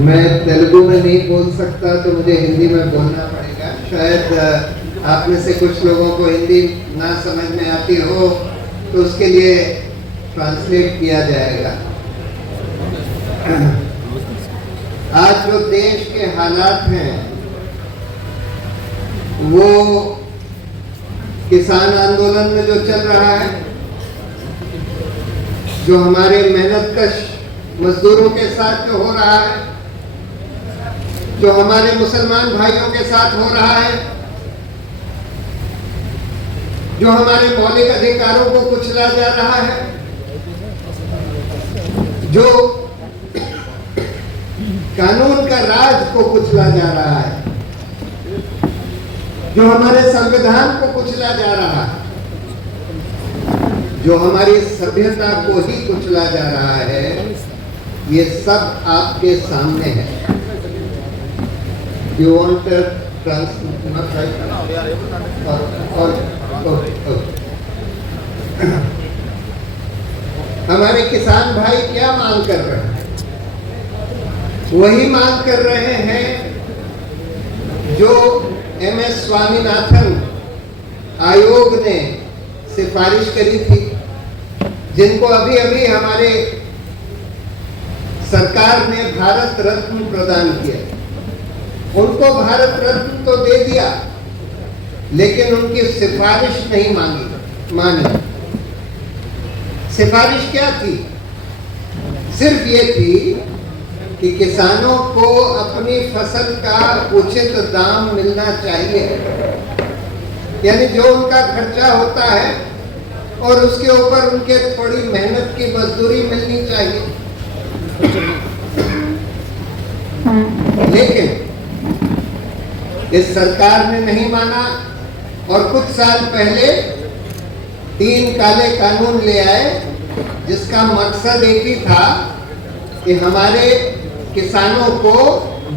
मैं तेलुगु में नहीं बोल सकता तो मुझे हिंदी में बोलना पड़ेगा। शायद आप में से कुछ लोगों को हिंदी ना समझ में आती हो तो उसके लिए ट्रांसलेट किया जाएगा। आज जो देश के हालात हैं वो किसान आंदोलन में जो चल रहा है, जो हमारे मेहनतकश मजदूरों के साथ जो हो रहा है, जो हमारे मुसलमान भाइयों के साथ हो रहा है, जो हमारे मौलिक अधिकारों को कुचला जा रहा है, जो कानून का राज को कुचला जा रहा है, जो हमारे संविधान को कुचला जा रहा है, जो हमारी सभ्यता को ही कुचला जा रहा है, ये सब आपके सामने है। You want to हमारे किसान भाई क्या मांग कर रहे हैं? वही मांग कर रहे हैं जो MS स्वामीनाथन आयोग ने सिफारिश करी थी, जिनको अभी अभी हमारे सरकार ने भारत रत्न प्रदान किया। उनको भारत रत्न तो दे दिया, लेकिन उनकी सिफारिश नहीं मानी। सिफारिश क्या थी? सिर्फ ये थी कि किसानों को अपनी फसल का उचित दाम मिलना चाहिए, यानी जो उनका खर्चा होता है और उसके ऊपर उनके थोड़ी मेहनत की मजदूरी मिलनी चाहिए। लेकिन इस सरकार ने नहीं माना और कुछ साल पहले 3 काले कानून ले आए, जिसका मकसद एक ही था कि हमारे किसानों को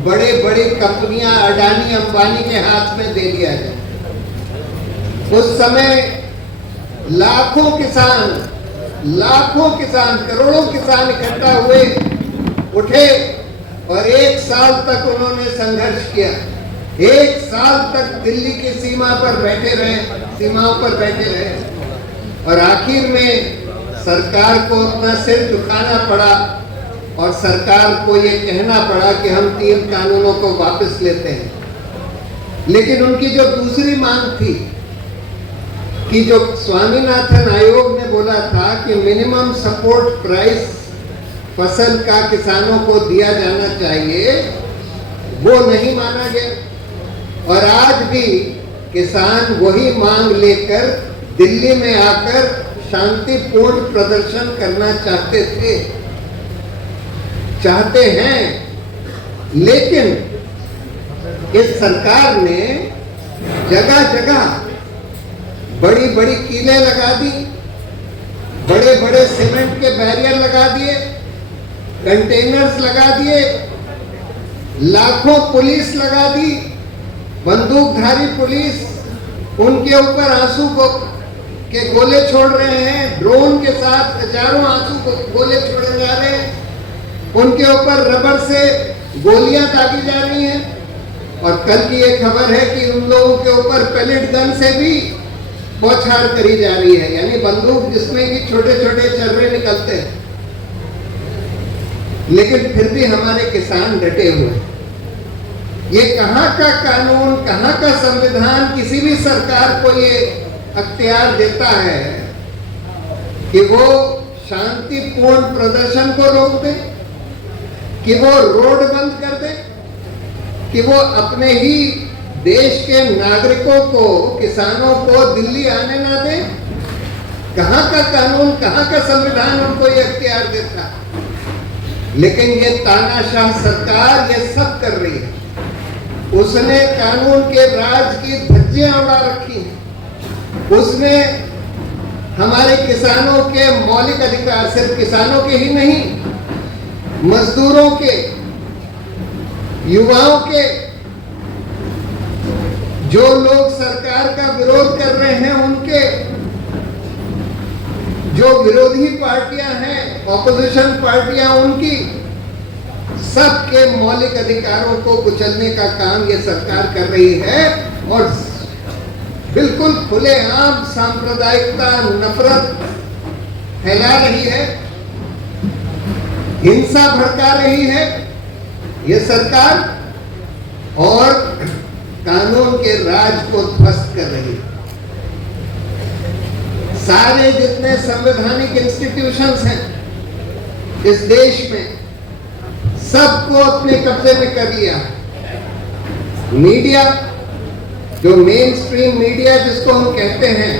बड़े बड़ी कंपनियां अडानी अंबानी के हाथ में दे दिया जाए। उस समय लाखों किसान करोड़ों किसान इकट्ठा हुए, उठे और 1 साल तक उन्होंने संघर्ष किया। 1 साल तक दिल्ली की सीमाओं पर बैठे रहे और आखिर में सरकार को अपना सिर झुकाना पड़ा और सरकार को ये कहना पड़ा कि हम 3 कानूनों को वापस लेते हैं। लेकिन उनकी जो दूसरी मांग थी कि जो स्वामीनाथन आयोग ने बोला था कि मिनिमम सपोर्ट प्राइस फसल का किसानों को दिया जाना चाहिए, वो नहीं माना गया। और आज भी किसान वही मांग लेकर दिल्ली में आकर शांतिपूर्ण प्रदर्शन करना चाहते हैं। लेकिन इस सरकार ने जगह जगह बड़ी बड़ी कीलें लगा दी, बड़े बड़े सीमेंट के बैरियर लगा दिए, कंटेनर्स लगा दिए, लाखों पुलिस लगा दी, बंदूकधारी पुलिस उनके ऊपर आंसू के गोले छोड़ रहे हैं, ड्रोन के साथ हजारों आंसू को गोले छोड़े जा रहे हैं, उनके ऊपर रबर से गोलियां दागी जा रही हैं। और कल की ये खबर है कि उन लोगों के ऊपर पैलेट गन से भी बौछार करी जा रही है, यानी बंदूक जिसमें कि छोटे छोटे चर्रे निकलते हैं। लेकिन फिर भी हमारे किसान डटे हुए हैं। ये कहाँ का कानून, कहाँ का संविधान किसी भी सरकार को ये अख्तियार देता है कि वो शांतिपूर्ण प्रदर्शन को रोक दे, कि वो रोड बंद कर दे, कि वो अपने ही देश के नागरिकों को, किसानों को दिल्ली आने ना दे? कहाँ का कानून, कहाँ का संविधान उनको ये अख्तियार देता? लेकिन ये तानाशाह सरकार ये सब कर रही है। उसने कानून के राज की धज्जियां उड़ा रखी हैं। उसने हमारे किसानों के मौलिक अधिकार, सिर्फ किसानों के ही नहीं, मजदूरों के, युवाओं के, जो लोग सरकार का विरोध कर रहे हैं उनके, जो विरोधी पार्टियां हैं ऑपोजिशन पार्टियां उनकी, सबके मौलिक अधिकारों को कुचलने का काम ये सरकार कर रही है और बिल्कुल खुलेआम सांप्रदायिकता, नफरत फैला रही है, हिंसा भड़का रही है ये सरकार और कानून के राज को ध्वस्त कर रही है। सारे जितने संवैधानिक इंस्टीट्यूशंस हैं इस देश में, सबको अपने कब्जे में कर लिया। मीडिया, जो मेन स्ट्रीम मीडिया जिसको हम कहते हैं,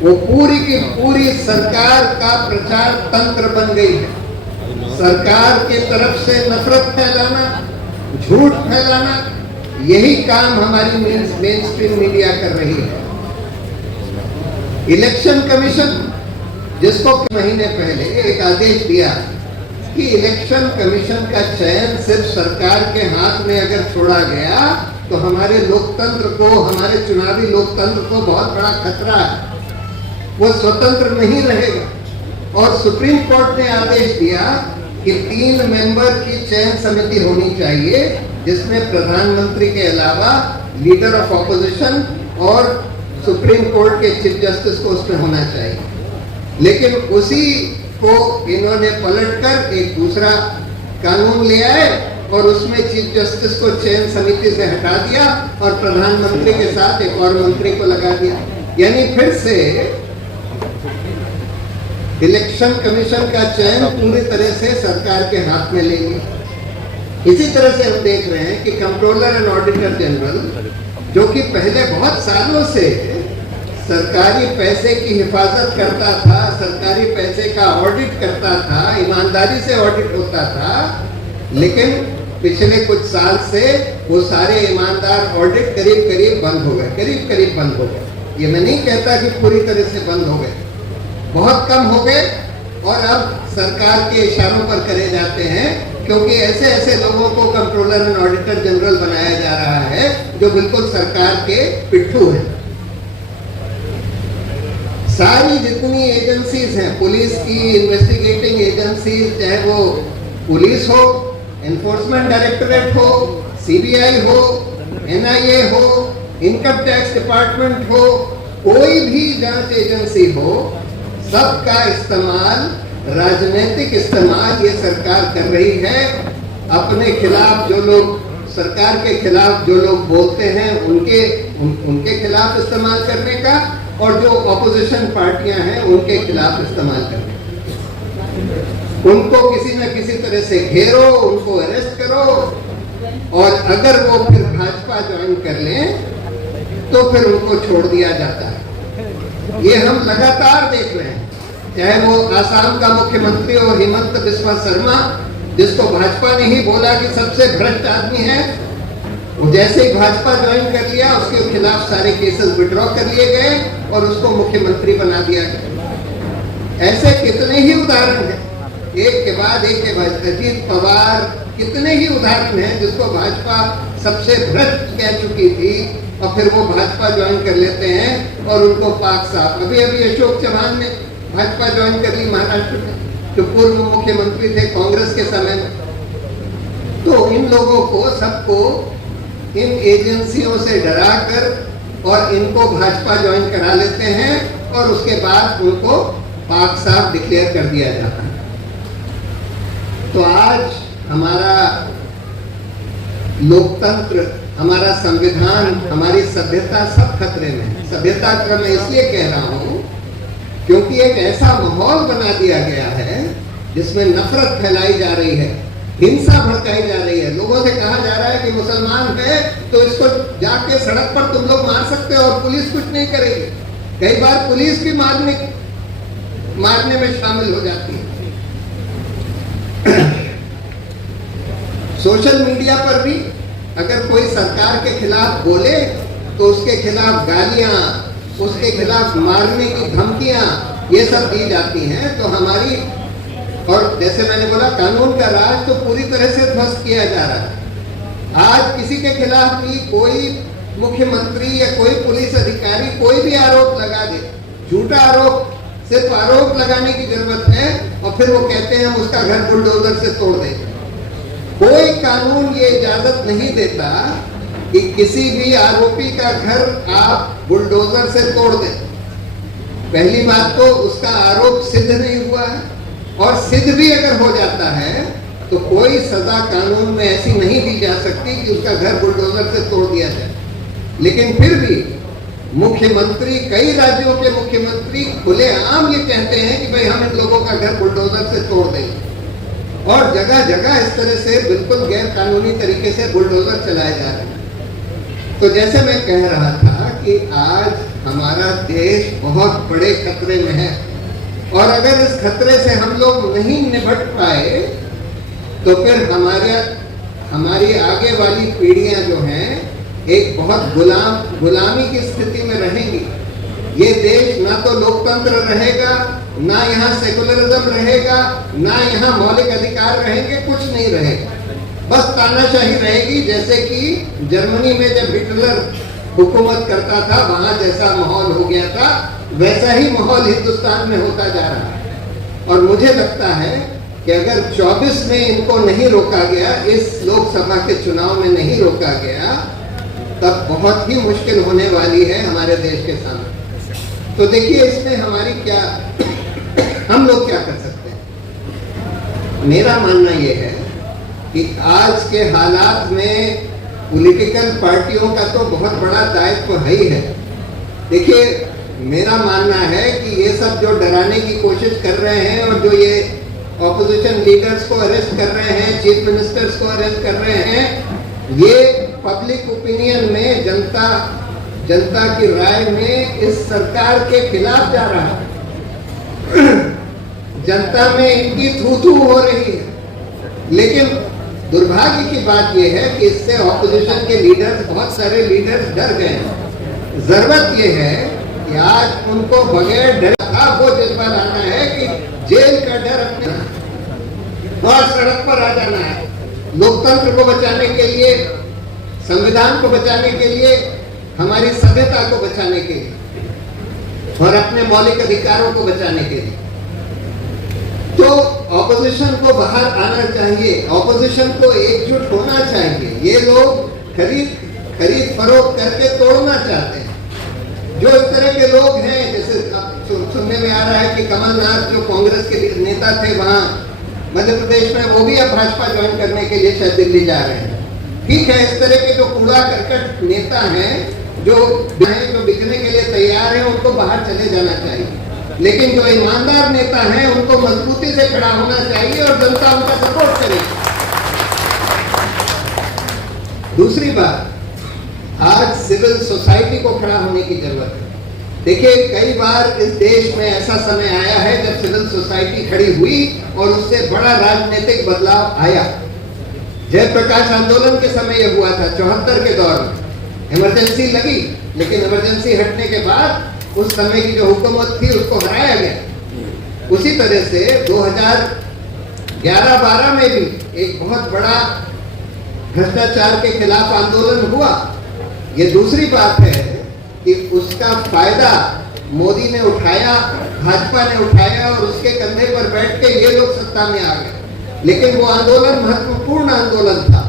वो पूरी की पूरी सरकार का प्रचार तंत्र बन गई है। सरकार के तरफ से नफरत फैलाना, झूठ फैलाना, यही काम हमारी मेन स्ट्रीम मीडिया कर रही है। इलेक्शन कमीशन, जिसको महीने पहले एक आदेश दिया कि इलेक्शन कमीशन का चयन सिर्फ सरकार के हाथ में अगर छोड़ा गया तो हमारे लोकतंत्र को, हमारे चुनावी लोकतंत्र को बहुत बड़ा खतरा है, वो स्वतंत्र नहीं रहेगा। और सुप्रीम कोर्ट ने आदेश दिया कि 3 मेंबर की चयन समिति होनी चाहिए, जिसमें प्रधानमंत्री के अलावा लीडर ऑफ ऑपोजिशन और सुप्रीम कोर्ट के चीफ जस्टिस को उसमें होना चाहिए। लेकिन उसी को इन्होंने पलटकर एक दूसरा कानून ले आए और उसमें चीफ जस्टिस को चयन समिति से हटा दिया और प्रधानमंत्री के साथ एक और मंत्री को लगा दिया। यानी फिर से इलेक्शन कमीशन का चयन पूरी तरह से सरकार के हाथ में लेंगे। इसी तरह से हम देख रहे हैं कि कंट्रोलर एंड ऑडिटर जनरल, जो कि पहले बहुत सालों से सरकारी पैसे की हिफाजत करता था, सरकारी पैसे का ऑडिट करता था, ईमानदारी से ऑडिट होता था, लेकिन पिछले कुछ साल से वो सारे ईमानदार ऑडिट करीब करीब बंद हो गए। ये मैं नहीं कहता कि पूरी तरह से बंद हो गए, बहुत कम हो गए और अब सरकार के इशारों पर करे जाते हैं, क्योंकि ऐसे ऐसे लोगों को कंट्रोलर एंड ऑडिटर जनरल बनाया जा रहा है जो बिल्कुल सरकार के पिट्ठू हैं। सारी जितनी एजेंसीज हैं, पुलिस की इन्वेस्टिगेटिंग एजेंसीज, चाहे वो पुलिस हो, एनफोर्समेंट डायरेक्टरेट हो, सीबीआई हो, एनआईए हो, इनकम टैक्स डिपार्टमेंट हो, कोई भी जांच एजेंसी हो, सबका इस्तेमाल, राजनीतिक इस्तेमाल ये सरकार कर रही है। अपने खिलाफ जो लोग, सरकार के खिलाफ जो लोग बोलते हैं उनके खिलाफ इस्तेमाल करने का, और जो ऑपोजिशन पार्टियां हैं उनके खिलाफ इस्तेमाल करने का। उनको किसी न किसी तरह से घेरो, उनको अरेस्ट करो, और अगर वो फिर भाजपा ज्वाइन कर लें तो फिर उनको छोड़ दिया जाता है। ये हम लगातार देख रहे हैं। चाहे वो आसाम का मुख्यमंत्री हो हिमंत बिस्वा शर्मा, जिसको भाजपा ने ही बोला कि सबसे भ्रष्ट आदमी है, वो जैसे ही भाजपा ज्वाइन कर लिया उसके खिलाफ सारे केसेस विड्रॉ कर लिए गए और उसको मुख्यमंत्री बना दिया गया। ऐसे कितने ही उदाहरण हैं, एक के बाद अजीत पवार, कितने ही उदाहरण हैं जिसको भाजपा सबसे भ्रष्ट कह चुकी थी और फिर वो भाजपा ज्वाइन कर लेते हैं और उनको पाक साफ। अभी अशोक चौहान ने भाजपा ज्वाइन कर ली महाराष्ट्र में, जो पूर्व मुख्यमंत्री थे कांग्रेस के समय में। तो इन लोगों को, सबको इन एजेंसियों से डराकर और इनको भाजपा ज्वाइन करा लेते हैं और उसके बाद उनको पाक साफ डिक्लेयर कर दिया जाता है। तो आज हमारा लोकतंत्र, हमारा संविधान, हमारी सभ्यता सब खतरे में है। सभ्यता का मैं इसलिए कह रहा हूं क्योंकि एक ऐसा माहौल बना दिया गया है जिसमें नफरत फैलाई जा रही है, हिंसा भड़काई जा रही है। लोगों से कहा जा रहा है कि मुसलमान है तो इसको जाके सड़क पर तुम लोग मार सकते हो और पुलिस कुछ नहीं करेगी। कई बार पुलिस भी मारने में शामिल हो जाती है। सोशल मीडिया पर भी अगर कोई सरकार के खिलाफ बोले तो उसके खिलाफ गालियां, उसके खिलाफ मारने की धमकियां, ये सब दी जाती हैं। तो हमारी, और जैसे मैंने बोला, कानून का राज तो पूरी तरह से ध्वस्त किया जा रहा है। आज किसी के खिलाफ भी कोई मुख्यमंत्री या कोई पुलिस अधिकारी कोई भी आरोप लगा दे, झूठा आरोप सिर्फ आरोप लगाने की जरूरत है और फिर वो कहते हैं हम उसका घर बुलडोजर से तोड़ देंगे। कोई कानून ये इजाजत नहीं देता कि किसी भी आरोपी का घर आप बुलडोजर से तोड़ दें। पहली बात तो उसका आरोप सिद्ध नहीं हुआ है, और सिद्ध भी अगर हो जाता है तो कोई सजा कानून में ऐसी नहीं दी जा सकती कि उसका घर बुलडोजर से तोड़ दिया जाए। लेकिन फिर भी मुख्यमंत्री, कई राज्यों के मुख्यमंत्री खुलेआम ये कहते हैं कि भाई हम इन लोगों का घर बुलडोजर से तोड़ देंगे, और जगह जगह इस तरह से बिल्कुल गैर कानूनी तरीके से बुलडोजर चलाए जा रहे हैं। तो जैसे मैं कह रहा था कि आज हमारा देश बहुत बड़े खतरे में है, और अगर इस खतरे से हम लोग नहीं निपट पाए तो फिर हमारी आगे वाली पीढ़ियां जो हैं एक बहुत गुलामी की स्थिति में रहेंगी। ये देश ना तो लोकतंत्र रहेगा, ना यहाँ सेकुलरिज्म रहेगा, ना यहाँ मौलिक अधिकार रहेंगे, कुछ नहीं रहेगा, बस तानाशाही रहेगी। जैसे कि जर्मनी में जब हिटलर हुकूमत करता था, वहां जैसा माहौल हो गया था, वैसा ही माहौल हिंदुस्तान में होता जा रहा है। और मुझे लगता है कि अगर 24 में इनको नहीं रोका गया, इस लोकसभा के चुनाव में नहीं रोका गया, तब बहुत ही मुश्किल होने वाली है हमारे देश के सामने। तो देखिए इसमें हमारी क्या, हम लोग क्या कर सकते हैं। मेरा मानना यह है कि आज के हालात में पॉलिटिकल पार्टियों का तो बहुत बड़ा दायित्व है ही है। देखिए मेरा मानना है कि ये सब जो डराने की कोशिश कर रहे हैं और जो ये ऑपोजिशन लीडर्स को अरेस्ट कर रहे हैं, चीफ मिनिस्टर्स को अरेस्ट कर रहे हैं, ये पब्लिक ओपिनियन में, जनता की राय में इस सरकार के खिलाफ जा रहा है। जनता में इनकी थू-थू हो रही है। लेकिन दुर्भाग्य की बात यह है कि इससे ऑपोजिशन के लीडर्स, बहुत सारे लीडर्स डर गए हैं। जरूरत यह है कि आज उनको बगैर डर का वो जज्बा लाना है कि जेल का डर अपने और सड़क पर आ जाना है, लोकतंत्र को बचाने के लिए, संविधान को बचाने के लिए, हमारी सभ्यता को बचाने के लिए और अपने मौलिक अधिकारों को बचाने के लिए। तो ऑपोजिशन को बाहर आना चाहिए, ऑपोजिशन को एकजुट होना चाहिए। ये लोग खरीद फरोख्त करके तोड़ना चाहते हैं। जो इस तरह के लोग हैं, जैसे सुनने में आ रहा है कि कमलनाथ जो कांग्रेस के नेता थे वहां मध्य प्रदेश में, वो भी अब भाजपा ज्वाइन करने के लिए शायद दिल्ली जा रहे हैं। ठीक है, इस तरह के जो कूड़ा करकट नेता हैं, जो बिकने के लिए तैयार हैं, उनको बाहर चले जाना चाहिए। लेकिन जो ईमानदार नेता हैं उनको मजबूती से खड़ा होना चाहिए और जनता उनका सपोर्ट करेगी। दूसरी बात, आज सिविल सोसाइटी को खड़ा होने की जरूरत है। देखिए कई बार इस देश में ऐसा समय आया है जब सिविल सोसाइटी खड़ी हुई और उससे बड़ा राजनीतिक बदलाव आया। जयप्रकाश आंदोलन के समय यह हुआ था, 74 के दौर में इमरजेंसी लगी, लेकिन इमरजेंसी हटने के बाद उस समय की जो हुकूमत थी उसको हराया गया। उसी तरह से 2011-12 में भी एक बहुत बड़ा भ्रष्टाचार के खिलाफ आंदोलन हुआ। ये दूसरी बात है कि उसका फायदा मोदी ने उठाया, भाजपा ने उठाया और उसके कंधे पर बैठ के ये लोग सत्ता में आ गए। लेकिन वो आंदोलन महत्वपूर्ण आंदोलन था।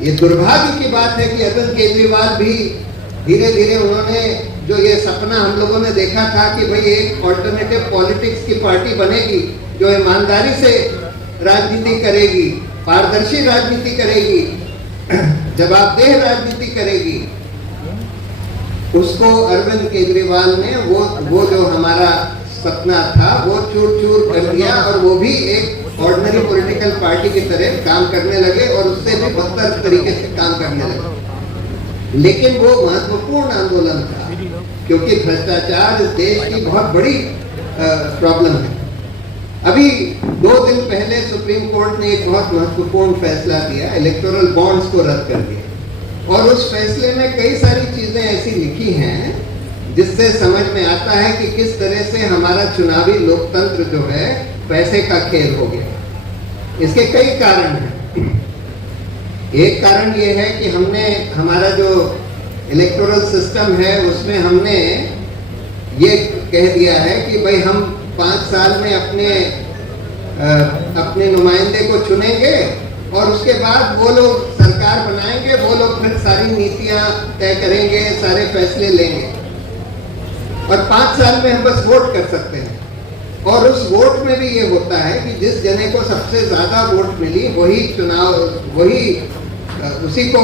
ये दुर्भाग्य की बात है कि अरविंद केजरीवाल भी धीरे धीरे उन्होंने जो ये सपना हम लोगों ने देखा था कि भाई एक ऑल्टरनेटिव पॉलिटिक्स की पार्टी बनेगी जो ईमानदारी से राजनीति करेगी, पारदर्शी राजनीति करेगी, जवाबदेह राजनीति करेगी, उसको अरविंद केजरीवाल ने वो जो हमारा सपना था वो चूर चूर कर दिया और वो भी एक ऑर्डिनरी पॉलिटिकल पार्टी की तरह काम करने लगे और उससे भी बदतर तरीके से काम करने लगे। लेकिन वो महत्वपूर्ण आंदोलन था क्योंकि भ्रष्टाचार इस देश की बहुत बड़ी प्रॉब्लम है। अभी 2 दिन पहले सुप्रीम कोर्ट ने एक बहुत महत्वपूर्ण फैसला दिया, इलेक्टोरल बॉन्ड्स को रद्द कर दिया और उस फैसले में कई सारी चीजें ऐसी लिखी हैं जिससे समझ में आता है कि किस तरह से हमारा चुनावी लोकतंत्र जो है पैसे का खेल हो गया। इसके कई कारण हैं। एक कारण ये है कि हमने हमारा जो इलेक्टोरल सिस्टम है उसमें हमने ये कह दिया है कि भाई हम 5 साल में अपने नुमाइंदे को चुनेंगे और उसके बाद वो लोग सरकार बनाएंगे, वो लोग फिर सारी नीतियां तय करेंगे, सारे फैसले लेंगे। और 5 साल में हम बस वोट कर सकते हैं। और उस वोट में भी ये होता है कि जिस जने को सबसे ज्यादा वोट मिली वही उसी को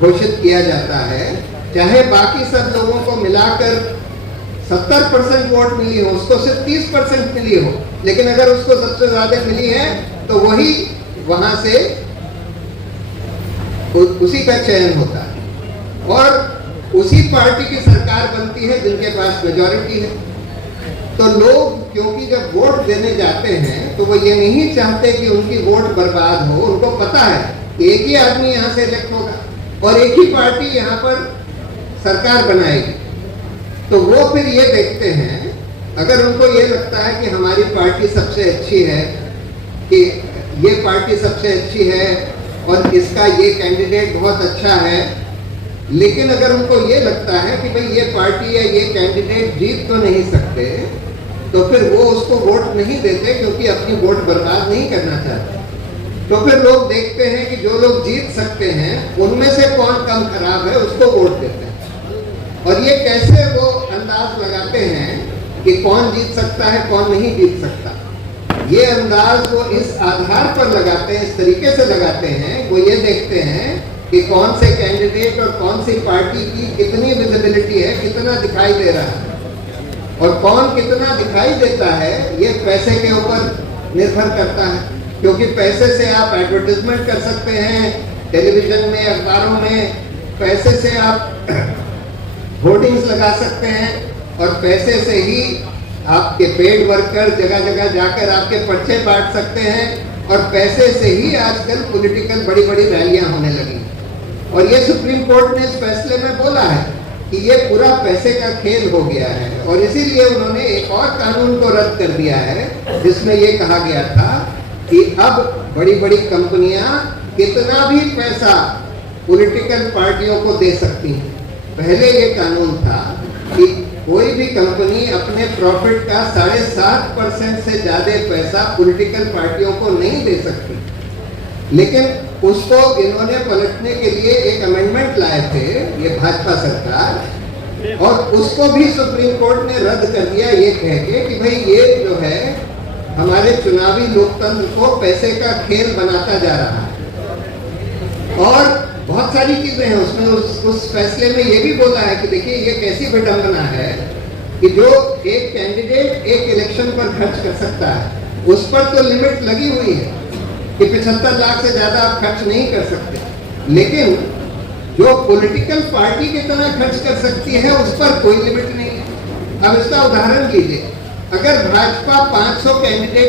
घोषित किया जाता है, चाहे बाकी सब लोगों को मिलाकर 70% वोट मिली हो, उसको सिर्फ 30% मिली हो, लेकिन अगर उसको सबसे ज्यादा मिली है तो वही वहां से उसी का चयन होता है और उसी पार्टी की सरकार बनती है जिनके पास मेजॉरिटी है। तो लोग क्योंकि जब वोट देने जाते हैं तो वो ये नहीं चाहते कि उनकी वोट बर्बाद हो। उनको पता है एक ही आदमी यहाँ से इलेक्ट होगा और एक ही पार्टी यहाँ पर सरकार बनाएगी। तो वो फिर ये देखते हैं, अगर उनको ये लगता है कि हमारी पार्टी सबसे अच्छी है, कि ये पार्टी सबसे अच्छी है और इसका ये कैंडिडेट बहुत अच्छा है, लेकिन अगर उनको ये लगता है कि भाई ये पार्टी या ये कैंडिडेट जीत तो नहीं सकते, तो फिर वो उसको वोट नहीं देते क्योंकि अपनी वोट बर्बाद नहीं करना चाहते। तो फिर लोग देखते हैं कि जो लोग जीत सकते हैं उनमें से कौन कम खराब है उसको वोट देते हैं। और ये कैसे वो अंदाज लगाते हैं कि कौन जीत सकता है कौन नहीं जीत सकता, ये अंदाज वो इस आधार पर लगाते हैं, इस तरीके से लगाते हैं, वो ये देखते हैं कि कौन से कैंडिडेट और कौन सी पार्टी की कितनी विजिबिलिटी है, कितना दिखाई दे रहा है। और कौन कितना दिखाई देता है ये पैसे के ऊपर निर्भर करता है, क्योंकि पैसे से आप एडवर्टाइजमेंट कर सकते हैं, टेलीविजन में, अखबारों में, पैसे से आप होर्डिंग्स लगा सकते हैं और पैसे से ही आपके पेड वर्कर जगह जगह जाकर आपके पर्चे बांट सकते हैं और पैसे से ही आजकल पॉलिटिकल बड़ी बड़ी रैलियां होने लगी। और ये सुप्रीम कोर्ट ने इस फैसले में बोला है कि ये पूरा पैसे का खेल हो गया है और इसीलिए उन्होंने एक और कानून को रद्द कर दिया है जिसमें ये कहा गया था कि अब बड़ी बड़ी कंपनियां कितना भी पैसा पॉलिटिकल पार्टियों को दे सकती हैं। पहले ये कानून था कि कोई भी कंपनी अपने प्रॉफिट का 7.5% से ज्यादा पैसा पॉलिटिकल पार्टियों को नहीं दे सकती, लेकिन उसको इन्होंने पलटने के लिए एक अमेंडमेंट लाए थे ये भाजपा सरकार, और उसको भी सुप्रीम कोर्ट ने रद्द कर दिया ये कह के कि भाई ये जो है हमारे चुनावी लोकतंत्र को पैसे का खेल बनाता जा रहा है। और बहुत सारी चीजें हैं उसमें, उस फैसले में ये भी बोला है कि देखिए ये कैसी विडंबना है कि जो एक कैंडिडेट एक इलेक्शन पर खर्च कर सकता है उस पर तो लिमिट लगी हुई है कि 75 लाख से ज्यादा आप खर्च नहीं कर सकते, लेकिन जो पॉलिटिकल पार्टी कितना खर्च कर सकती है उस पर कोई लिमिट नहीं है। अब इसका उदाहरण लीजिए, अगर भाजपा 500 कैंडिडेट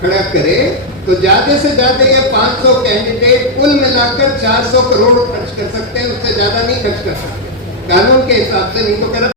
खड़ा करे तो ज्यादा से ज्यादा ये 500 कैंडिडेट कुल मिलाकर 400 करोड़ खर्च कर सकते हैं, उससे ज्यादा नहीं खर्च कर सकते कानून के हिसाब से, नहीं तो कर